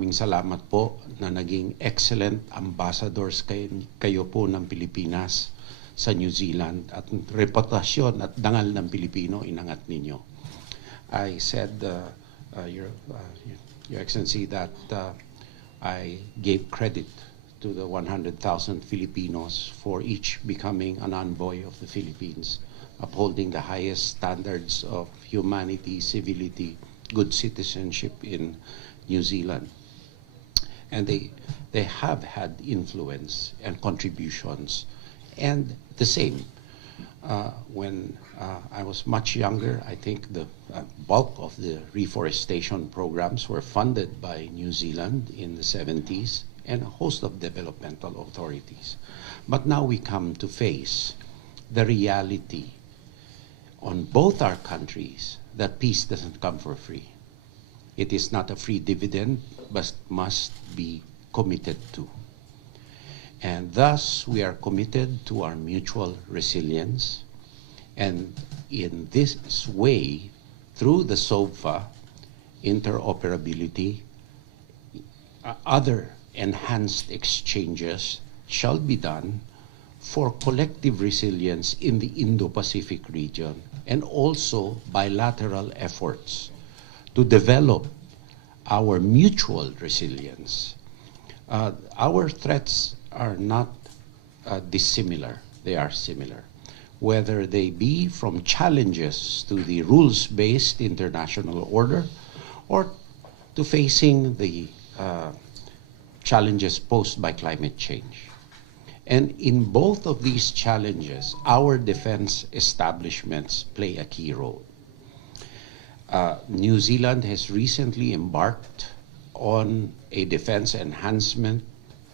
Maraming salamat po na naging excellent ambassadors kayo po ng Pilipinas sa New Zealand at reputasyon at dangal ng Pilipino inangat ninyo. I said, Your Excellency, that I gave credit to the 100,000 Filipinos for each becoming an envoy of the Philippines, upholding the highest standards of humanity, civility, good citizenship in New Zealand. And they have had influence and contributions. And the same, when I was much younger, I think the bulk of the reforestation programs were funded by New Zealand in the 70s and a host of developmental authorities. But now we come to face the reality on both our countries that peace doesn't come for free. It is not a free dividend, but must be committed to. And thus, we are committed to our mutual resilience. And in this way, through the SOFA, interoperability, other enhanced exchanges shall be done for collective resilience in the Indo-Pacific region, and also bilateral efforts to develop our mutual resilience. Our threats are not dissimilar, they are similar. Whether they be from challenges to the rules-based international order or to facing the challenges posed by climate change. And in both of these challenges, our defense establishments play a key role. New Zealand has recently embarked on a defense enhancement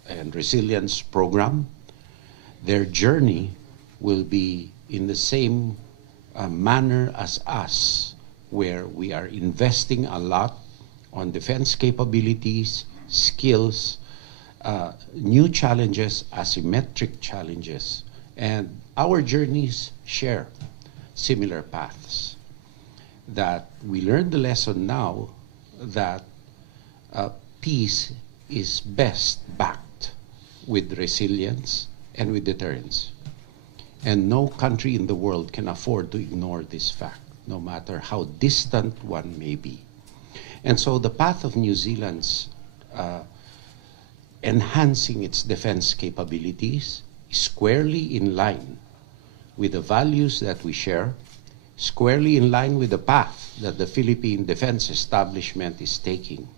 and resilience program. Their journey will be in the same manner as us, where we are investing a lot on defense capabilities, skills, new challenges, asymmetric challenges, and our journeys share similar paths. That we learn the lesson now that peace is best backed with resilience and with deterrence. And no country in the world can afford to ignore this fact, no matter how distant one may be. And so the path of New Zealand's enhancing its defense capabilities is squarely in line with the values that we share, squarely in line with the path that the Philippine Defense Establishment is taking.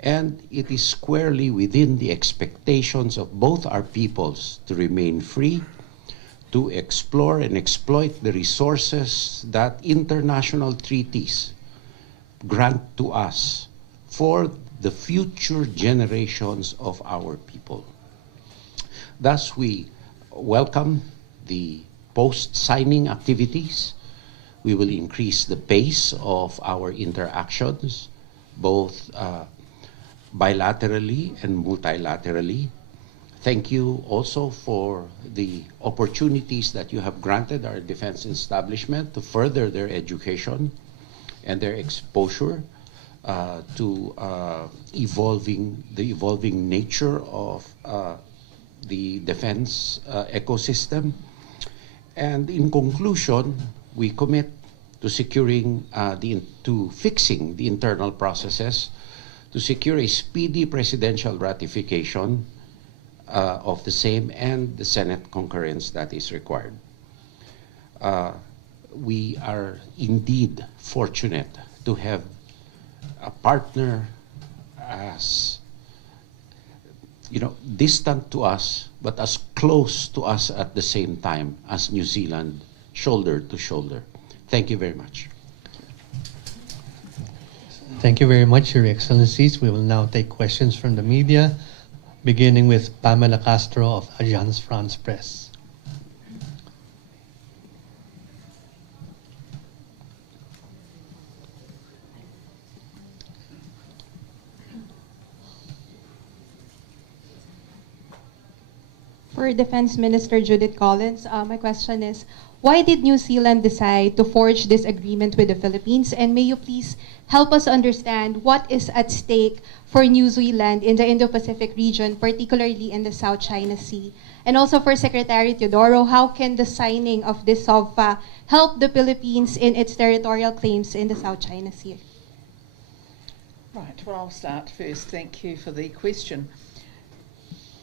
And it is squarely within the expectations of both our peoples to remain free, to explore and exploit the resources that international treaties grant to us for the future generations of our people. Thus, we welcome the post-signing activities. We will increase the pace of our interactions, both bilaterally and multilaterally. Thank you also for the opportunities that you have granted our defense establishment to further their education and their exposure to the evolving nature of the defense ecosystem. And in conclusion, we commit to fixing the internal processes to secure a speedy presidential ratification of the same and the Senate concurrence that is required. We are indeed fortunate to have a partner as distant to us, but as close to us at the same time as New Zealand, shoulder to shoulder. Thank you very much. Thank you very much, Your Excellencies. We will now take questions from the media, beginning with Pamela Castro of Agence France Presse. for Defense Minister Judith Collins. My question is, why did New Zealand decide to forge this agreement with the Philippines? And may you please help us understand what is at stake for New Zealand in the Indo-Pacific region, particularly in the South China Sea? And also for Secretary Teodoro, how can the signing of this SOVPA help the Philippines in its territorial claims in the South China Sea? Right, well, I'll start first. Thank you for the question.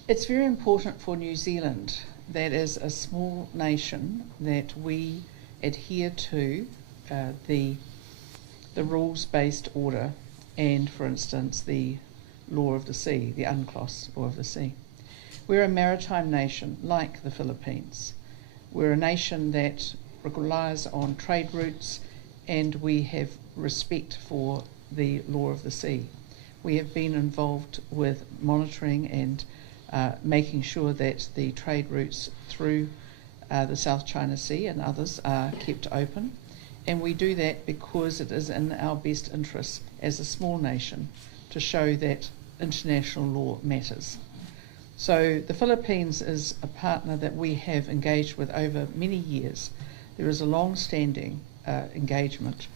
It's very important for New Zealand, that is a small nation, that we adhere to the rules-based order and, for instance, the law of the sea, the UNCLOS law of the sea. We're a maritime nation like the Philippines. We're a nation that relies on trade routes, and we have respect for the law of the sea. We have been involved with monitoring and making sure that the trade routes through the South China Sea and others are kept open. And we do that because it is in our best interest as a small nation to show that international law matters. So the Philippines is a partner that we have engaged with over many years. There is a long-standing engagement,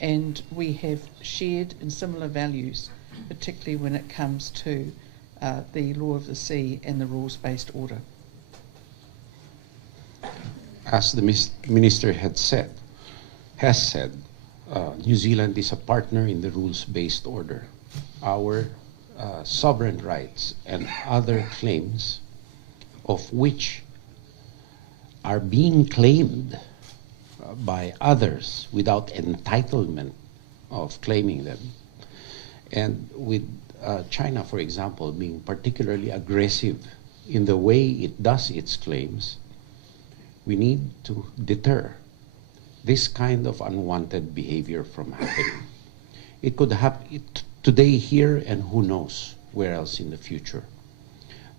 and we have shared in similar values, particularly when it comes to the law of the sea and the rules-based order. As the minister has said, New Zealand is a partner in the rules-based order. Our sovereign rights and other claims, of which are being claimed by others without entitlement of claiming them, and with China, for example, being particularly aggressive in the way it does its claims, we need to deter this kind of unwanted behavior from happening. It could happen today here, and who knows where else in the future.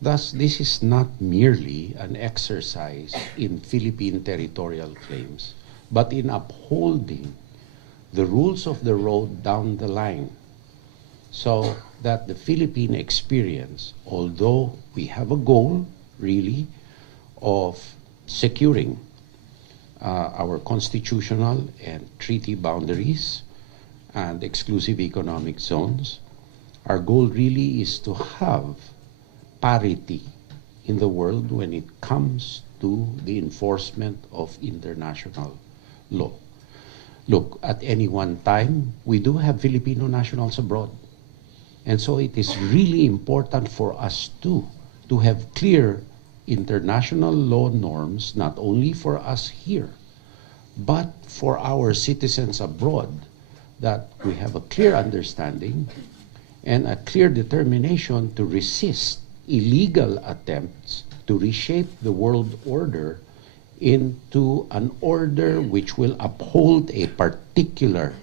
Thus, this is not merely an exercise in Philippine territorial claims, but in upholding the rules of the road down the line, so that the Philippine experience, although we have a goal, really, of securing our constitutional and treaty boundaries and exclusive economic zones, our goal really is to have parity in the world when it comes to the enforcement of international law. Look, at any one time, we do have Filipino nationals abroad. And so it is really important for us too to have clear international law norms, not only for us here, but for our citizens abroad, that we have a clear understanding and a clear determination to resist illegal attempts to reshape the world order into an order which will uphold a particular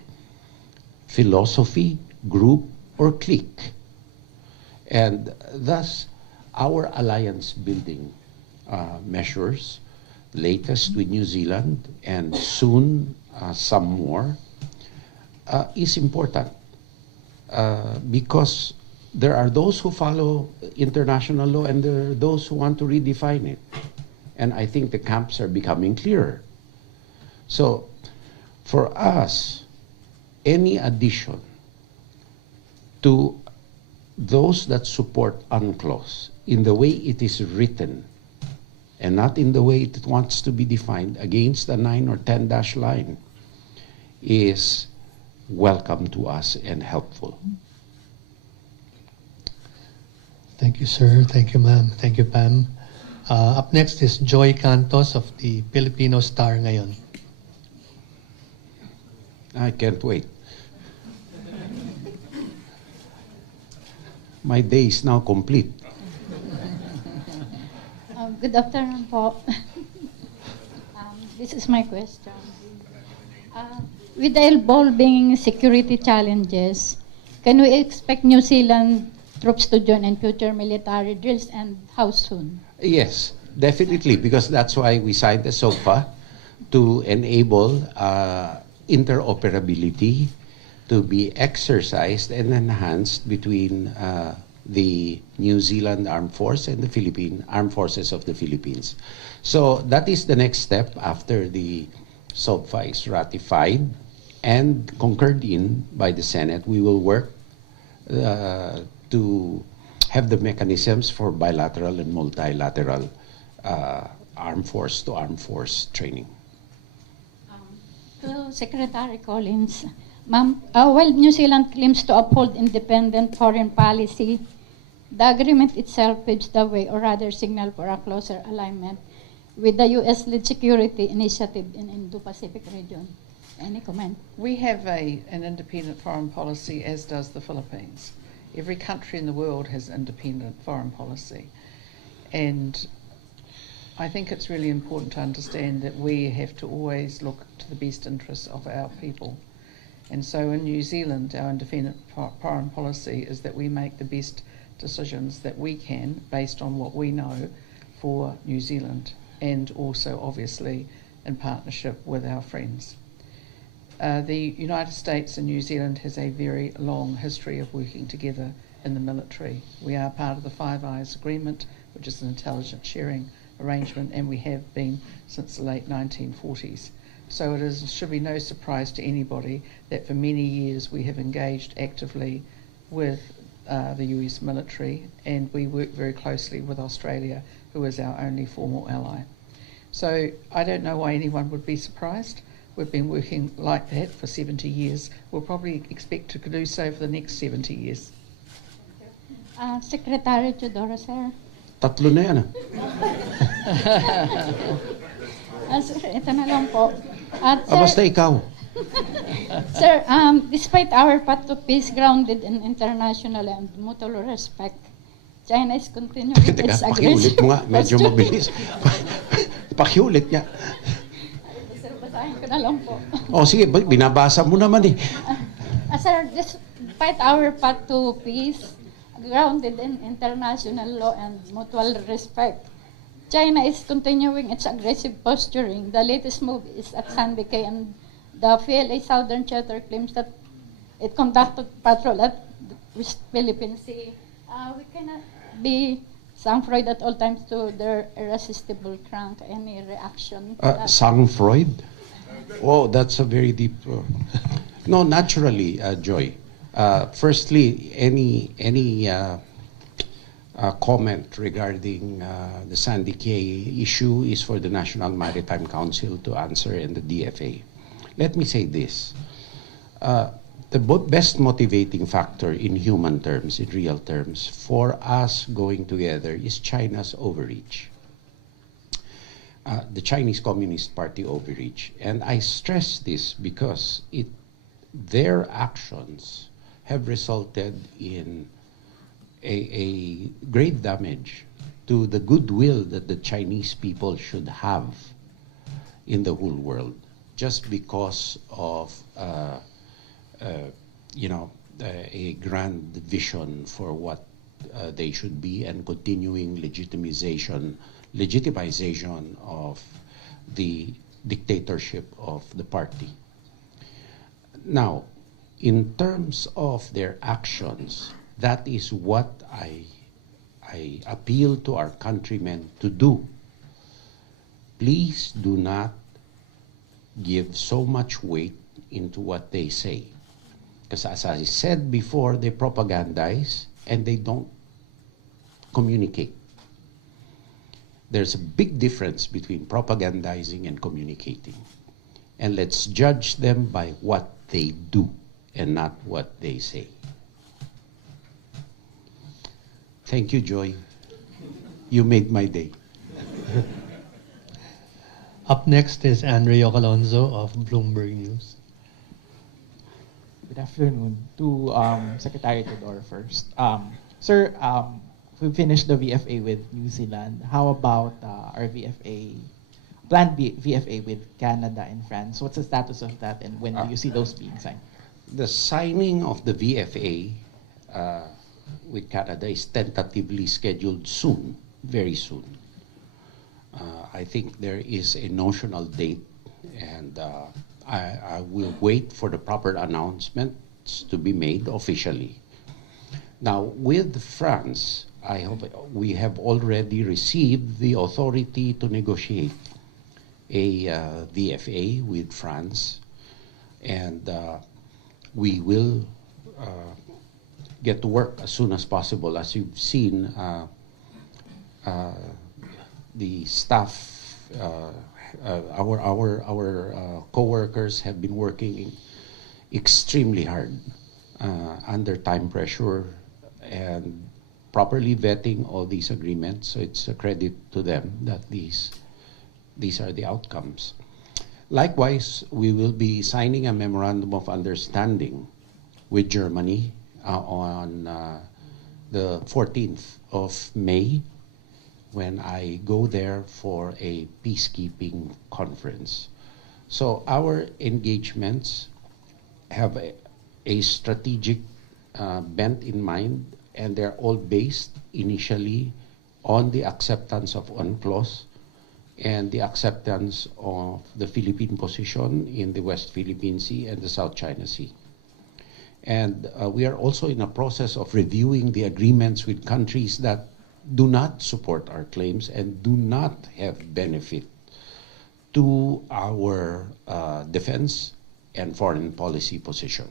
philosophy, group, or clique. And thus, our alliance building measures, latest with New Zealand and soon some more, is important because there are those who follow international law and there are those who want to redefine it. And I think the camps are becoming clearer. So for us, any addition to those that support UNCLOS in the way it is written and not in the way it wants to be defined against the 9 or 10 dash line is welcome to us and helpful. Thank you, sir. Thank you, ma'am. Thank you, Pam. Up next is Joy Cantos of the Filipino Star ngayon. I can't wait. My day is now complete. Good afternoon po. This is my question. With the evolving security challenges, can we expect New Zealand troops to join in future military drills, and how soon? Yes, definitely, because that's why we signed the SOVPA to enable interoperability to be exercised and enhanced between the New Zealand Armed Force and the Philippine Armed Forces of the Philippines. So that is the next step after the SOFA is ratified and concurred in by the Senate. We will work to have the mechanisms for bilateral and multilateral armed force to armed force training. To Secretary Collins, Ma'am, while New Zealand claims to uphold independent foreign policy, the agreement itself paves the way, or rather signal for a closer alignment with the U.S.-led security initiative in Indo-Pacific region. Any comment? We have an independent foreign policy, as does the Philippines. Every country in the world has independent foreign policy. And I think it's really important to understand that we have to always look to the best interests of our people. And so in New Zealand, our independent foreign policy is that we make the best decisions that we can based on what we know for New Zealand, and also obviously in partnership with our friends. The United States and New Zealand has a very long history of working together in the military. We are part of the Five Eyes Agreement, which is an intelligence sharing arrangement, and we have been since the late 1940s. So it should be no surprise to anybody that for many years we have engaged actively with the US military, and we work very closely with Australia, who is our only formal ally. So I don't know why anyone would be surprised. We've been working like that for 70 years. We'll probably expect to do so for the next 70 years. Secretary Teodoro, sir. Tatlo na yan. Sir, ito na lang po. At Basta ikaw. Sir, despite our path to peace grounded in international and mutual respect, China is continuing Teka, its pakiulit aggressive mo nga. Medyo posture. mabilis. Pakiulit niya. Sir, basahin ko na lang po. O sige, binabasa mo naman eh. Sir, despite our path to peace grounded in international law and mutual respect, China is continuing its aggressive posturing. The latest move is at Sandy Cay, and the PLA Southern Charter claims that it conducted patrol at the West Philippine Sea. We cannot be sang-froid at all times to their irresistible crank. Any reaction? Sang Freud? Oh, that's a very deep... No, naturally, Joy. Firstly, any comment regarding the Sandy Cay issue is for the National Maritime Council to answer, and the DFA. Let me say this. The best motivating factor in human terms, in real terms, for us going together is China's overreach. The Chinese Communist Party overreach. And I stress this because their actions have resulted in a great damage to the goodwill that the Chinese people should have in the whole world, just because of a grand vision for what they should be, and continuing legitimization of the dictatorship of the party. Now, in terms of their actions, that is what I appeal to our countrymen to do. Please do not give so much weight into what they say. Because as I said before, they propagandize and they don't communicate. There's a big difference between propagandizing and communicating. And let's judge them by what they do and not what they say. Thank you, Joy. You made my day. Up next is Andrea Calonzo of Bloomberg News. Good afternoon. To Secretary Teodoro first. Sir, we finished the VFA with New Zealand. How about our planned VFA with Canada and France? What's the status of that, and when do you see those being signed? The signing of the VFA with Canada is tentatively scheduled soon, very soon. I think there is a notional date, and I will wait for the proper announcements to be made officially. Now, with France, I hope we have already received the authority to negotiate a VFA with France, and we will get to work as soon as possible. As you've seen, the staff, our co-workers have been working extremely hard under time pressure and properly vetting all these agreements. So it's a credit to them that these are the outcomes. Likewise, we will be signing a memorandum of understanding with Germany on the 14th of May, when I go there for a peacekeeping conference. So our engagements have a strategic bent in mind, and they're all based initially on the acceptance of UNCLOS and the acceptance of the Philippine position in the West Philippine Sea and the South China Sea. And we are also in a process of reviewing the agreements with countries that do not support our claims and do not have benefit to our defense and foreign policy position.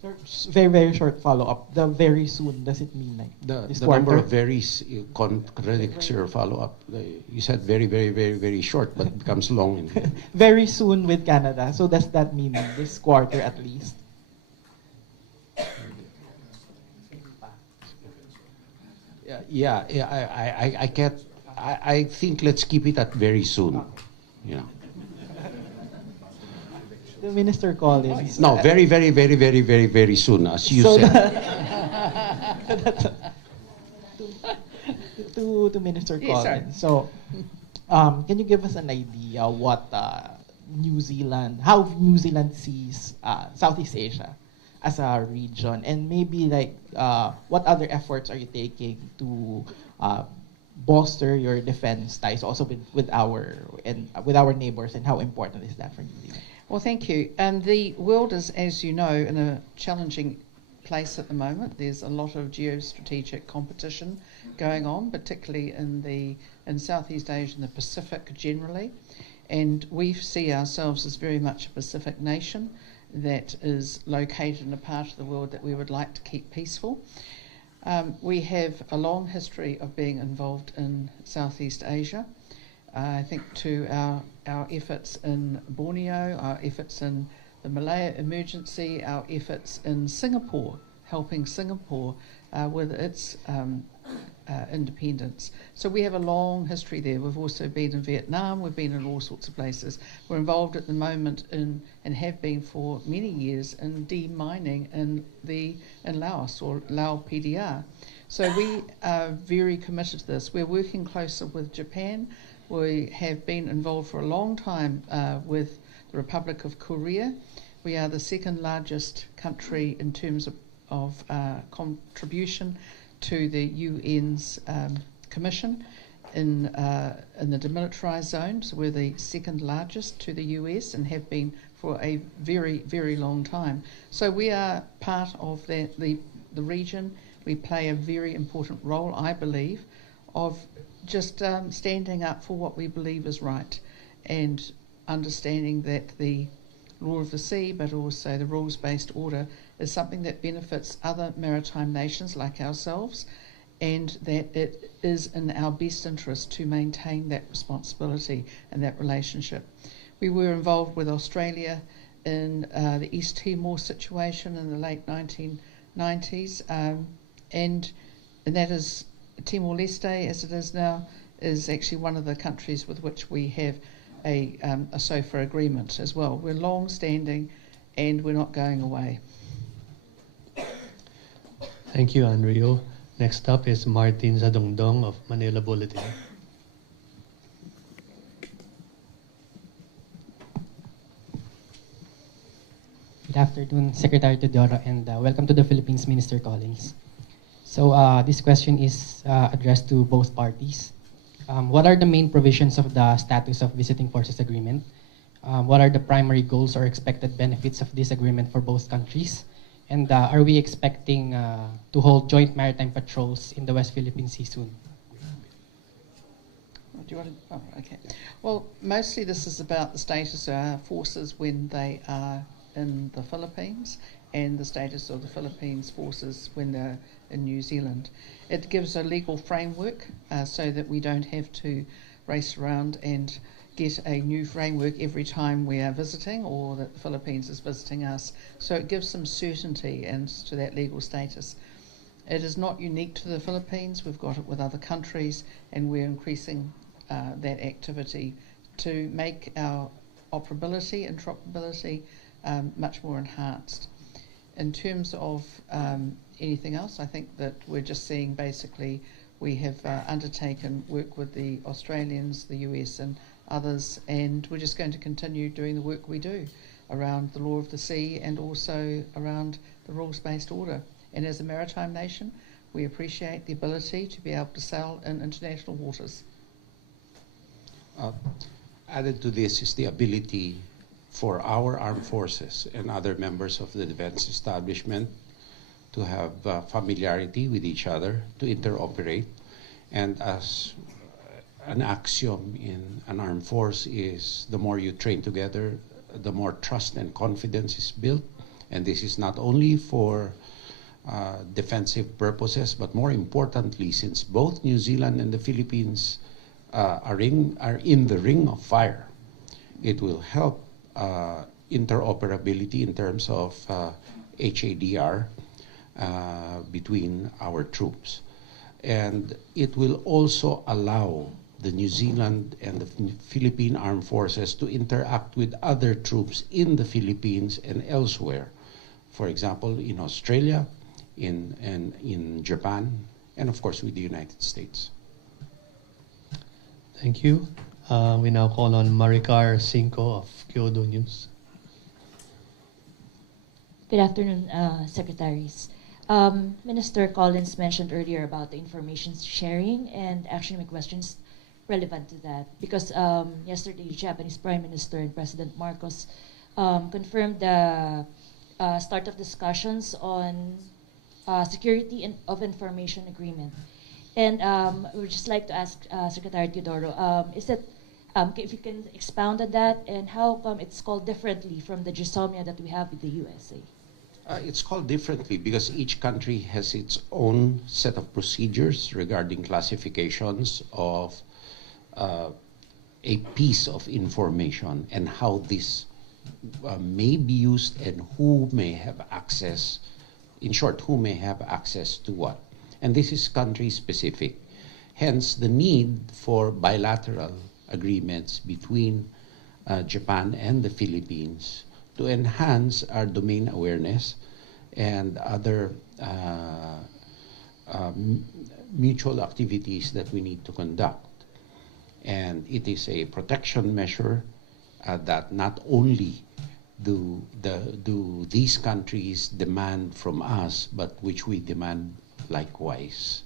Sir, very, very short follow-up. The very soon, does it mean like this The quarter? number of very contradicts your follow-up. You said very, very, very, very short, but it becomes long. Very soon with Canada. So does that mean this quarter at least? I can't. I think let's keep it at very soon. Yeah. The Minister Collins. No, very, very, very, very, very, very soon, as you said. To Minister Yes, Collins. sir. So, can you give us an idea what how New Zealand sees Southeast Asia as a region, and maybe like what other efforts are you taking to bolster your defense ties also with our neighbors, and how important is that for New Zealand? Well, thank you. The world is, as you know, in a challenging place at the moment. There's a lot of geostrategic competition going on, particularly in Southeast Asia and the Pacific generally. And we see ourselves as very much a Pacific nation that is located in a part of the world that we would like to keep peaceful. We have a long history of being involved in Southeast Asia. I think to our efforts in Borneo, our efforts in the Malaya emergency, our efforts in Singapore, helping Singapore with its independence. So we have a long history there. We've also been in Vietnam, we've been in all sorts of places. We're involved at the moment and have been for many years in demining in Laos, or Lao PDR. So we are very committed to this. We're working closer with Japan. We have been involved for a long time with the Republic of Korea. We are the second largest country in terms of contribution to the UN's commission in the demilitarized zone. So we're the second largest to the US and have been for a very, very long time. So we are part of the region. We play a very important role, I believe, of just standing up for what we believe is right, and understanding that the law of the sea, but also the rules-based order, is something that benefits other maritime nations like ourselves, and that it is in our best interest to maintain that responsibility and that relationship. We were involved with Australia in the East Timor situation in the late 1990s, and that is Timor-Leste, as it is now, is actually one of the countries with which we have a SOFA agreement as well. We're long-standing and we're not going away. Thank you, Anrio. Next up is Martin Zadongdong of Manila Bulletin. Good afternoon, Secretary Teodoro, and welcome to the Philippines, Minister Collins. So this question is addressed to both parties. What are the main provisions of the Status of Visiting Forces Agreement? What are the primary goals or expected benefits of this agreement for both countries? And are we expecting to hold joint maritime patrols in the West Philippine Sea soon? Do you want to? Oh, okay. Well, mostly this is about the status of our forces when they are in the Philippines and the status of the Philippines forces when they're in New Zealand. It gives a legal framework so that we don't have to race around and get a new framework every time we are visiting or that the Philippines is visiting us. So it gives some certainty and to that legal status. It is not unique to the Philippines. We've got it with other countries, and we're increasing that activity to make our operability, interoperability much more enhanced. In terms of anything else, I think that we're just seeing basically we have undertaken work with the Australians, the US and others, and we're just going to continue doing the work we do around the law of the sea and also around the rules-based order. And as a maritime nation, we appreciate the ability to be able to sail in international waters. Added to this is the ability for our armed forces and other members of the defense establishment to have familiarity with each other, to interoperate. And as an axiom in an armed force is the more you train together, the more trust and confidence is built. And this is not only for defensive purposes, but more importantly, since both New Zealand and the Philippines are in the ring of fire, it will help interoperability in terms of HADR between our troops. And it will also allow the New Zealand and the Philippine Armed Forces to interact with other troops in the Philippines and elsewhere. For example, in Australia, in Japan, and of course with the United States. Thank you. We now call on Maricar Cinco of Kyodo News. Good afternoon, Secretaries. Minister Collins mentioned earlier about the information sharing, and actually my question is relevant to that because yesterday the Japanese Prime Minister and President Marcos confirmed the start of discussions on security of information agreement. And we would just like to ask Secretary Teodoro, is it, if you can expound on that, and how come it's called differently from the GSOMIA that we have with the USA? It's called differently because each country has its own set of procedures regarding classifications of a piece of information and how this may be used and who may have access, in short, who may have access to what. And this is country specific. Hence the need for bilateral agreements between Japan and the Philippines to enhance our domain awareness and other mutual activities that we need to conduct. And it is a protection measure that not only do these countries demand from us, but which we demand likewise.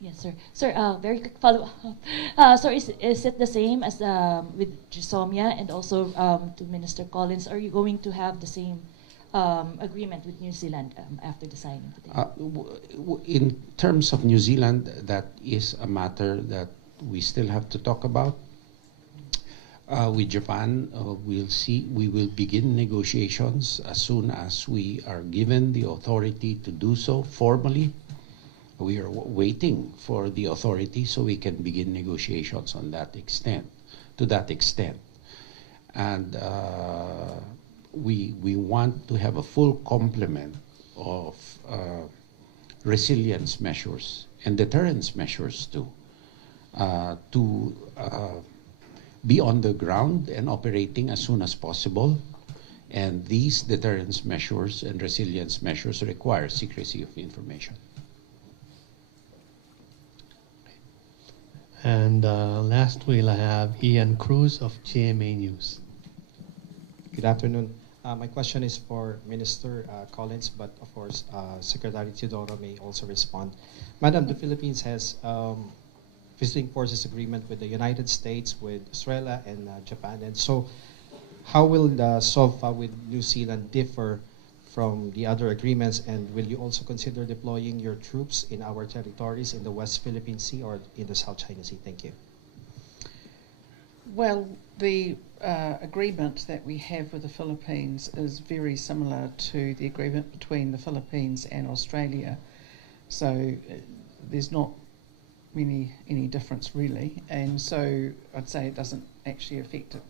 Yes, sir. Sir, very quick follow-up. So is it the same as with GSOMIA and also to Minister Collins? Are you going to have the same agreement with New Zealand after the signing today? In terms of New Zealand, that is a matter that we still have to talk about. With Japan, we'll see. We will begin negotiations as soon as we are given the authority to do so formally. We are waiting for the authority so we can begin negotiations on that extent, to that extent. And we want to have a full complement of resilience measures and deterrence measures too, to be on the ground and operating as soon as possible. And these deterrence measures and resilience measures require secrecy of information. And last we'll have Ian Cruz of GMA News. Good afternoon. My question is for Minister Collins, but of course Secretary Teodoro may also respond. Madam, the Philippines has visiting forces agreement with the United States, with Australia and Japan. And so how will the SOFA with New Zealand differ from the other agreements, and will you also consider deploying your troops in our territories in the West Philippine Sea or in the South China Sea? Thank you. Well, the agreement that we have with the Philippines is very similar to the agreement between the Philippines and Australia. So there's not any difference really, and so I'd say it doesn't actually affect it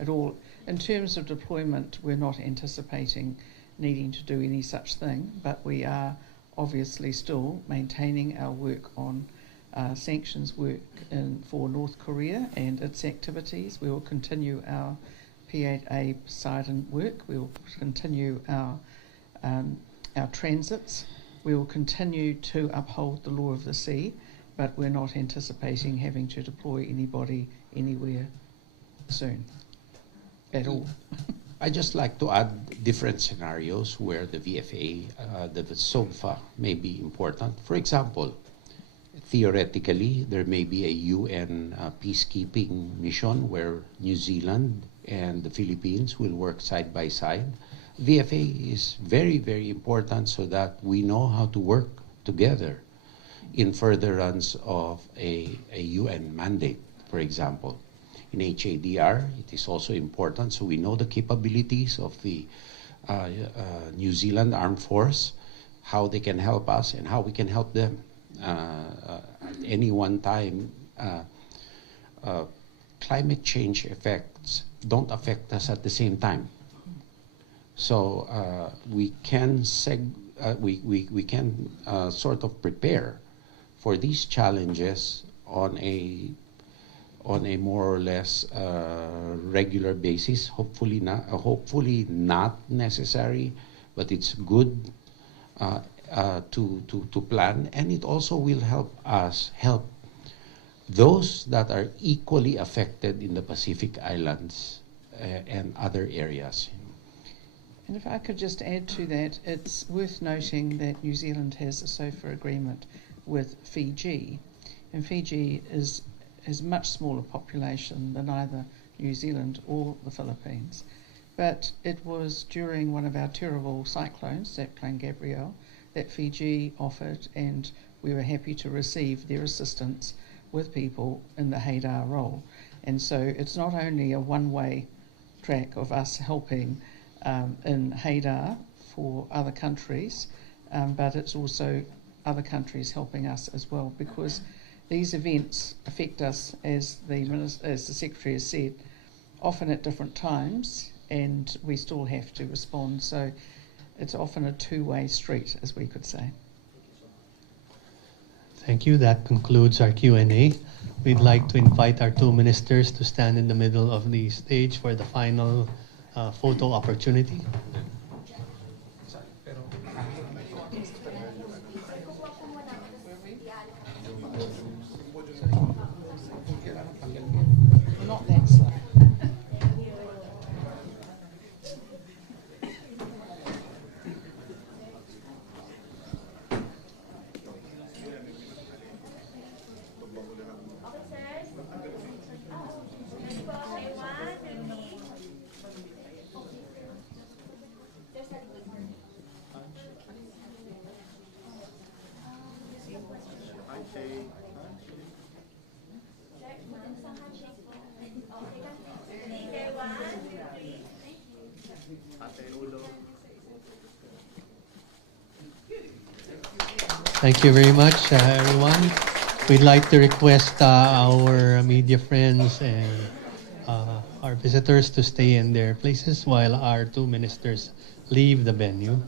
at all. In terms of deployment, we're not anticipating needing to do any such thing, but we are obviously still maintaining our work on sanctions work for North Korea and its activities. We will continue our P8A Poseidon work. We will continue our transits. We will continue to uphold the law of the sea, but we're not anticipating having to deploy anybody anywhere soon at all. I'd just like to add different scenarios where the VFA, the SOGFA may be important. For example, theoretically, there may be a UN peacekeeping mission where New Zealand and the Philippines will work side by side. VFA is very, very important so that we know how to work together in furtherance of a UN mandate, for example. In HADR, it is also important so we know the capabilities of the New Zealand Armed Force, how they can help us and how we can help them. At any one time, climate change effects don't affect us at the same time. So we can sort of prepare for these challenges on a more or less regular basis. Hopefully not necessary, but it's good to plan, and it also will help us help those that are equally affected in the Pacific Islands and other areas. And if I could just add to that, it's worth noting that New Zealand has a SOFA agreement with Fiji, and Fiji has a much smaller population than either New Zealand or the Philippines. But it was during one of our terrible cyclones, Cyclone Gabrielle, that Fiji offered, and we were happy to receive their assistance with people in the Haidar role. And so it's not only a one-way track of us helping in Haidar for other countries, but it's also other countries helping us as well, because these events affect us, as the Secretary has said, often at different times, and we still have to respond. So it's often a two-way street, as we could say. Thank you. That concludes our Q&A. We'd like to invite our two ministers to stand in the middle of the stage for the final photo opportunity. Not that slow. Thank you very much, everyone. We'd like to request our media friends and our visitors to stay in their places while our two ministers leave the venue.